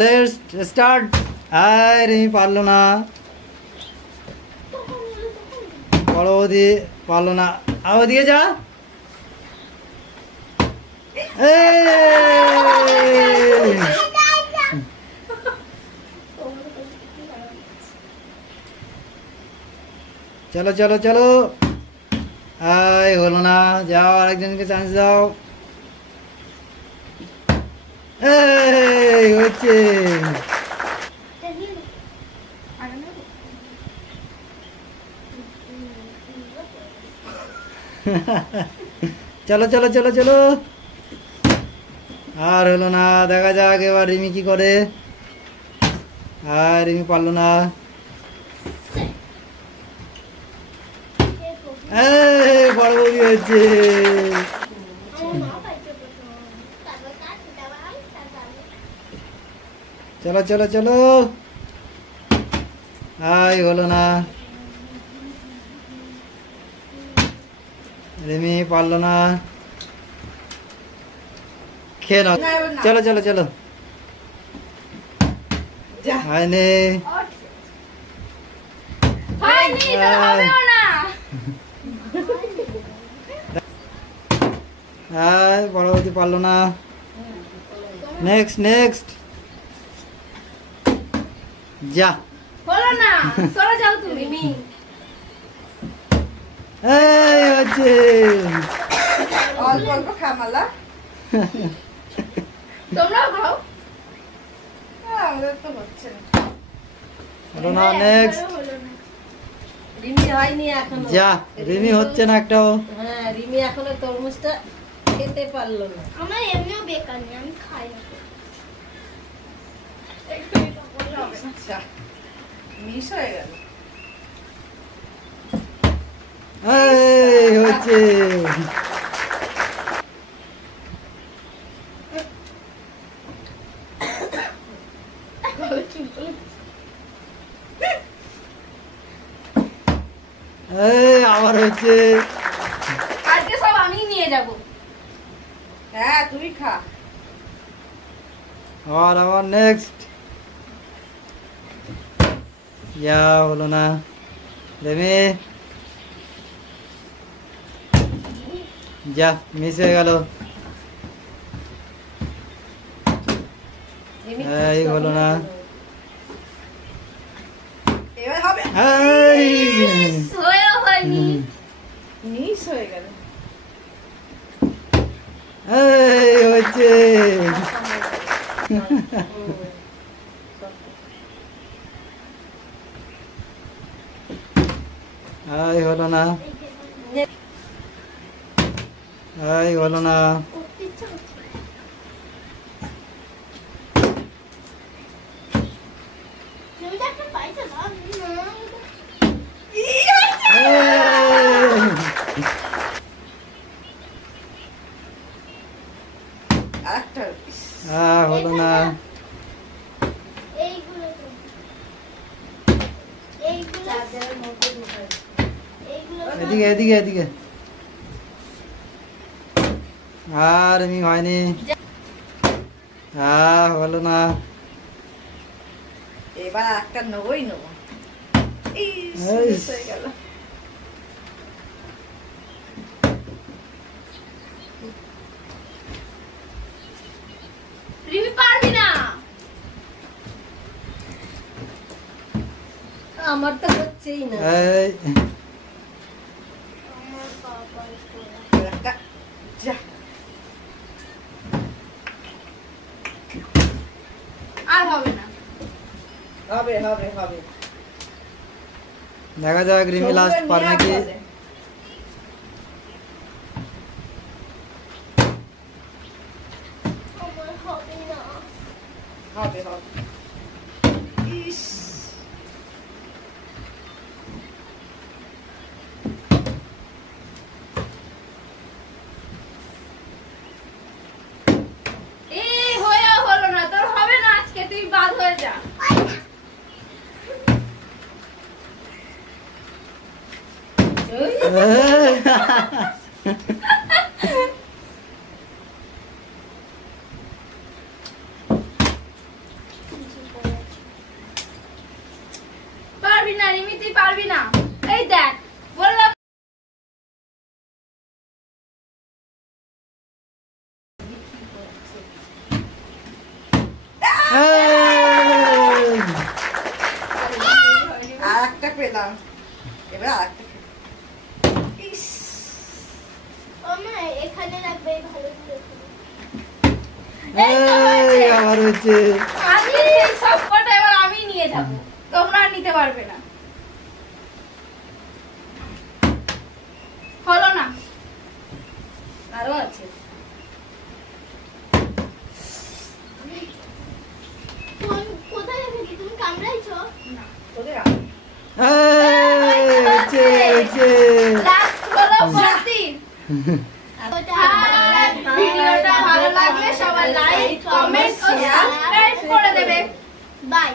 Let's start. আরে পারলো না, বড় বৌদি পারলো না। আর ওদিকে যা। চলো চলো চলো। আয় হলো না, যাও আরেকজনকে চান্স দাও। এই হচ্ছে। চলো চলো চলো চলো। আর হলো না, দেখা যাক এবার রিমি কি করে। আর রিমি পারলো না। বড় বৌদি হচ্ছে। চলো চলো চলো। আয় হলো না, রিমি পারলো না। খেয়ে নাও। চলো চলো চলো। হয়নি। বড় বৌদি পারলো না। Next next. যা হলো না, চলে যাও তুমি। এই হচ্ছে। অল্প অল্প খামালা। তোমরাও খাও। আমাদের তো হচ্ছে না। হলো না, নেক্সট। রিমি হয়নি এখনো। যা, রিমি হচ্ছে না একটাও। হ্যাঁ, রিমি এখনো তরমুজটা খেতে পারলো না। আমার এমনিও বেকার নেই, আমি খাই না। আচ্ছা, মিস হয়ে গেল। এই হচ্ছে। আবার হচ্ছে। আজকে সব আমি নিয়ে যাব। হ্যাঁ, তুই খা। আবার নেক্সট। ইয়া হলো না, রেমি যা, মিস হয়ে গেল। এই হলো না। এবার হবে। হয়নি, মিস হয়ে গেল। এই হচ্ছে। এই হলো না, এই হলো না। হলো না। এদিকে এদিকে এদিকে। আর আমি হয়নি। হলো না। এবার একটা নেবই নেবো। হয়ে গেল। রিমি পারবি না। আমার তো হচ্ছেই না। আর হবে না। হবে হবে হবে। দেখা যাক রিমি লাস্ট পারবে কি। হবে হবে। ইস, হলো না, তোর হবে না আজকে, তুই বাদ হয়ে যা। পারবি না রিমি, তুই পারবি না। এই দেখ বললাম। আর একটা পেলাম, এবার আর একটা। এখানে রাখবে ভালো করে। এই আবার হচ্ছে। আমি এই সব কটা এবার আমি নিয়ে যাব, তোমরা আর নিতে পারবে না। হলো না, আরো আছে। তুমি কোথায় রেখেছি? তুমি কামড়াইছো? ওদের এই হচ্ছে হচ্ছে। লাস্ট হলো ভর্তি। ভিডিওটা ভালো লাগলে সবাই লাইক, কমেন্ট ও সাবস্ক্রাইব করে দেবে। বাই।